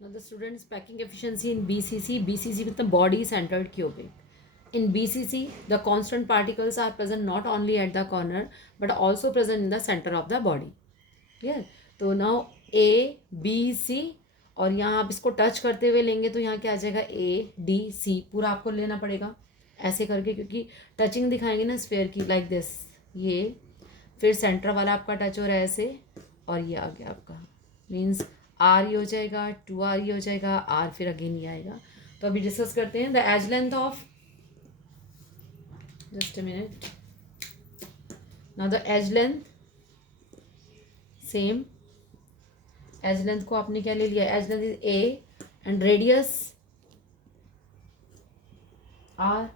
Now the students packing efficiency in BCC. BCC with the body centered cubic. In BCC, the constant particles are present not only at the corner but also present in the center of the body. Clear? तो now ABC और यहाँ आप इसको touch करते हुए लेंगे तो यहाँ क्या आ जाएगा ADC पूरा आपको लेना पड़ेगा ऐसे करके, क्योंकि टचिंग दिखाएंगे ना स्फेयर की लाइक दिस, ये फिर सेंटर वाला आपका टच हो रहा है ऐसे और ये आ गया आपका, मीन्स आर ही हो जाएगा, 2R ही हो जाएगा, आर फिर अगेन ही आएगा. तो अभी डिस्कस करते हैं the edge length of, just a minute. Now the edge length same, edge length को आपने क्या ले लिया, edge length is A and radius R.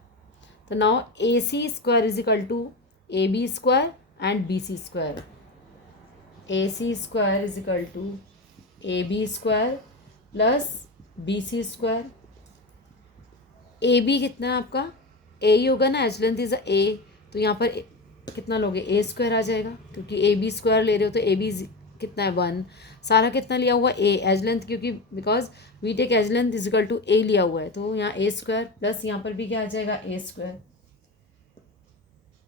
तो now A C square is equal to A B square and B C square. A C square is equal to A B square plus B C square. A B कितना है आपका, ए ही होगा ना, as length is ए, तो यहाँ पर कितना लोगे ए स्क्वायर आ जाएगा, क्योंकि ए बी स्क्वायर ले रहे हो तो ए बी कितना है 1. सारा कितना लिया हुआ ए एज लेंथ, क्योंकि because we take edge length is equal to A लिया हुआ है, तो यहाँ ए स्क्वायर प्लस यहाँ पर भी क्या आ जाएगा ए स्क्वायर.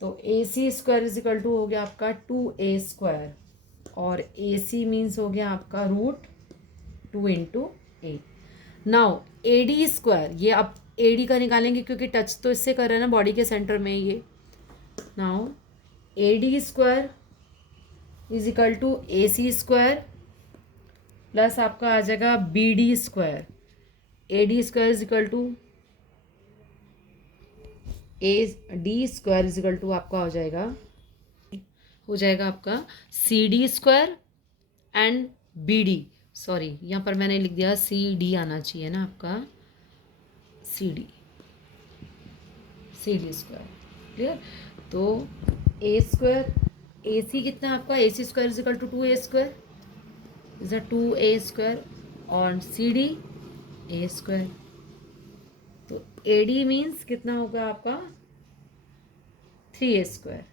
तो A C square is equal to हो गया आपका 2A स्क्वायर और ए सी मीन्स हो गया आपका √2 into A. Now A D square, ये आप ए डी का निकालेंगे क्योंकि टच तो इससे कर रहे हैं ना बॉडी के सेंटर में ये. Now A D square is equal to A C square plus आपका आ जाएगा B D square. A D square is equal to A D square is equal to आपका हो जाएगा आपका C D square and B D, sorry यहाँ पर मैंने लिख दिया सी डी आना चाहिए ना आपका, सी डी स्क्वायर. क्लियर? तो ए स्क्वायर, ए सी कितना है आपका, A C square is equal to 2A square is a 2A square और सी डी ए स्क्वायर. तो ए डी मीन्स कितना होगा आपका 3A स्क्वायर,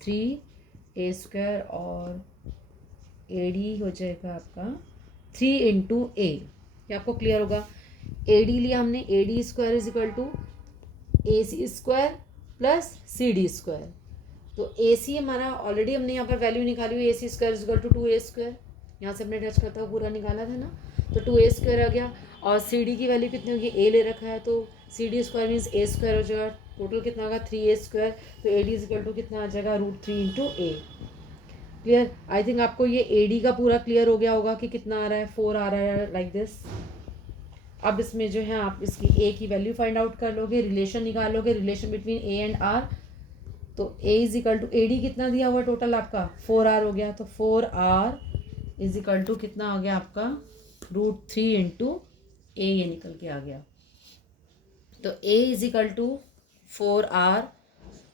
3A स्क्वायर और ए डी हो जाएगा आपका 3 इंटू ए. ये आपको क्लियर होगा. ए डी लिया हमने, A D square is equal to A C square plus C D square. तो ए सी हमारा ऑलरेडी हमने यहाँ पर वैल्यू निकाली हुई, A C square is equal to 2A square, यहाँ से हमने टच करता हुआ पूरा निकाला था ना, तो 2A स्क्वायर आ गया. और सी डी की वैल्यू कितनी होगी, ए ले रखा है तो C D square means A square हो जाएगा. टोटल कितना होगा 3A स्क्वायर, तो A D is equal to कितना आ जाएगा √3 into A. Clear? I think आपको ये ए डी का पूरा क्लियर हो गया होगा कि कितना आ रहा है, 4 आ रहा है लाइक दिस. अब इसमें जो है आप इसकी ए की वैल्यू फाइंड आउट कर लोगे, रिलेशन निकालोगे, relation between A and R. तो A is equal to A D कितना दिया हुआ टोटल आपका 4R हो गया, तो 4R इज इक्वल टू कितना हो गया आपका √3 इंटू ए, ये निकल के आ गया. तो A is equal to 4R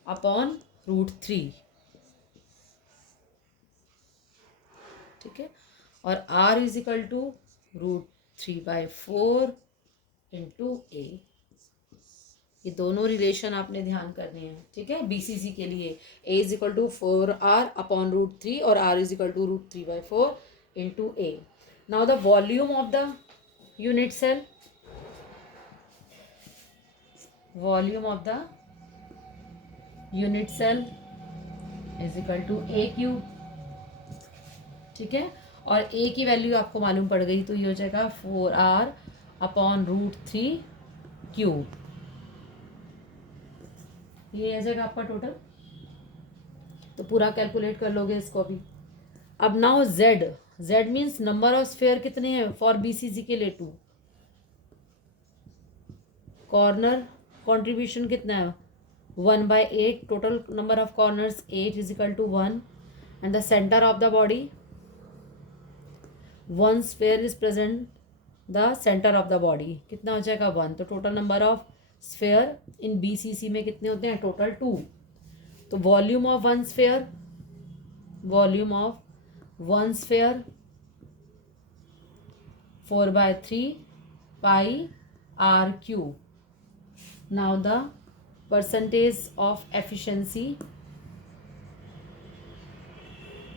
upon √3. ठीक है, और R is equal to √3/4 into A. ये दोनों रिलेशन आपने ध्यान करने हैं. ठीक है, बीसीसी के लिए A is equal to 4R upon √3 और R is equal to √3/4 into A. Now the volume of the unit cell, volume of the unit cell is equal to A cube. ठीक है, और ए की वैल्यू आपको मालूम पड़ गई तो ये हो जाएगा 4R अपॉन √3 क्यूब. ये आ जाएगा आपका टोटल, तो पूरा कैलकुलेट कर लोगे इसको भी. अब now Z means number of sphere कितने हैं फॉर बीसीसी के लिए 2. कॉर्नर कॉन्ट्रीब्यूशन कितना है 1/8, total number of corners 8 is equal to 1 and the centre of the body 1 sphere is present the centre of the body, कितना हो जाएगा 1. तो total number of sphere in BCC में कितने होते हैं टोटल 2. तो volume of one sphere, volume of one sphere 4/3 pi R cube. Now the percentage of efficiency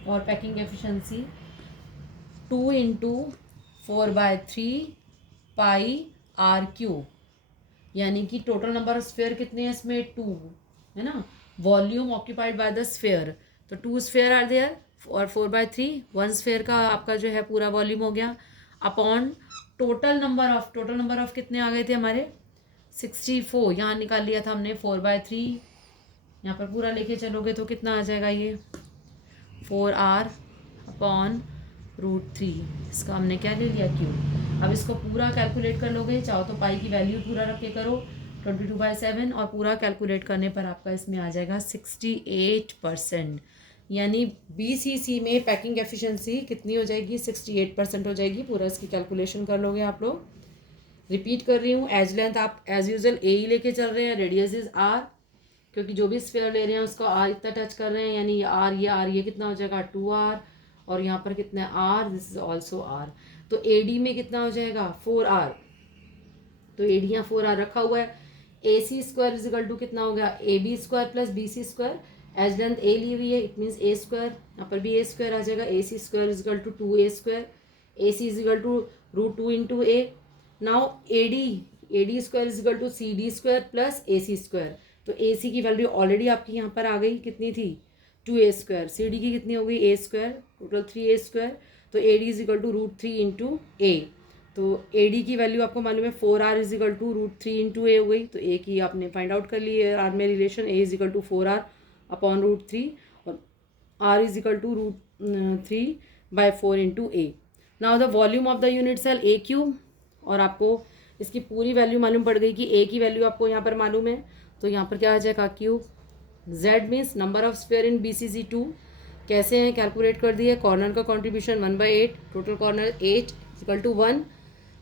और packing efficiency 2 into 4/3 pi R cube, यानी कि टोटल नंबर ऑफ स्फेयर कितने हैं इसमें 2 है ना. Volume occupied by the sphere, तो 2 sphere are there और 4/3 1 स्फेयर का आपका जो है पूरा वॉल्यूम हो गया अपॉन टोटल नंबर ऑफ कितने आ गए थे हमारे 64. यहाँ निकाल लिया था हमने 4/3, यहाँ पर पूरा लेके चलोगे तो कितना आ जाएगा ये 4r अपॉन √3. इसका हमने क्या ले लिया क्यूब. अब इसको पूरा कैलकुलेट कर लोगे, चाहो तो पाई की वैल्यू पूरा रख के करो 22/7 और पूरा कैलकुलेट करने पर आपका इसमें आ जाएगा 68%. यानी BCC में पैकिंग एफिशिएंसी कितनी हो जाएगी 68% हो जाएगी. पूरा इसकी कैलकुलेशन कर लोगे आप लोग. रिपीट कर रही हूँ, एज लेंथ आप एज यूजल ए ही लेके चल रहे हैं, रेडियस इज आर, क्योंकि जो भी स्फेयर ले रहे हैं उसको आर इतना टच कर रहे हैं, यानी ये कितना हो जाएगा 2r और यहाँ पर कितना है R, this is also R. तो AD में कितना हो जाएगा 4r, तो AD यहाँ 4r रखा हुआ है. AC² इज इक्वल टू कितना हो गया AB² plus BC². Edge length A ली हुई है, इट मीन्स A², यहाँ पर भी A² आ जाएगा. AC² is equal to 2A², AC is equal to √2 into A. Now AD² is equal to CD² plus AC². तो AC की वैल्यू ऑलरेडी आपकी यहाँ पर आ गई, कितनी थी 2A². CD की कितनी हो गई A², टोटल 3A². तो AD is equal to √3 into A. तो AD की वैल्यू आपको मालूम है 4r is equal to √3 into A हो गई. तो A की आपने फाइंड आउट कर ली है, R में relation A is equal to 4r upon √3 और R is equal to √3/4 into A. Now the volume of the unit cell A3, और आपको इसकी पूरी वैल्यू मालूम पड़ गई कि A की वैल्यू आपको यहाँ पर मालूम है, तो यहाँ पर क्या आ जाएगा cube. Z means number of sphere in BCC 2. कैसे हैं कैलकुलेट कर दिए. कॉर्नर का contribution 1/8, total corner 8 equal to 1.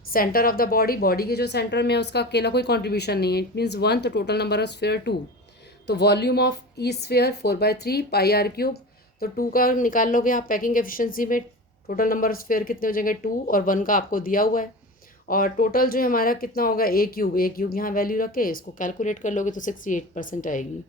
Centre of the body के जो सेंटर में है उसका अकेला कोई कॉन्ट्रीब्यूशन नहीं है, इट मीन्स 1. तो टोटल नंबर ऑफ स्फेयर 2. तो वॉल्यूम ऑफ ई स्फेयर 4/3 पाई आर क्यूब. तो 2 का निकाल लोगे आप पैकिंग एफिशिएंसी में, टोटल नंबर ऑफ स्फेयर कितने हो जाएंगे 2 और 1 का आपको दिया हुआ है. और टोटल जो हमारा कितना होगा A³ यहाँ वैल्यू रख के इसको कैलकुलेट कर लोगे तो 68% आएगी.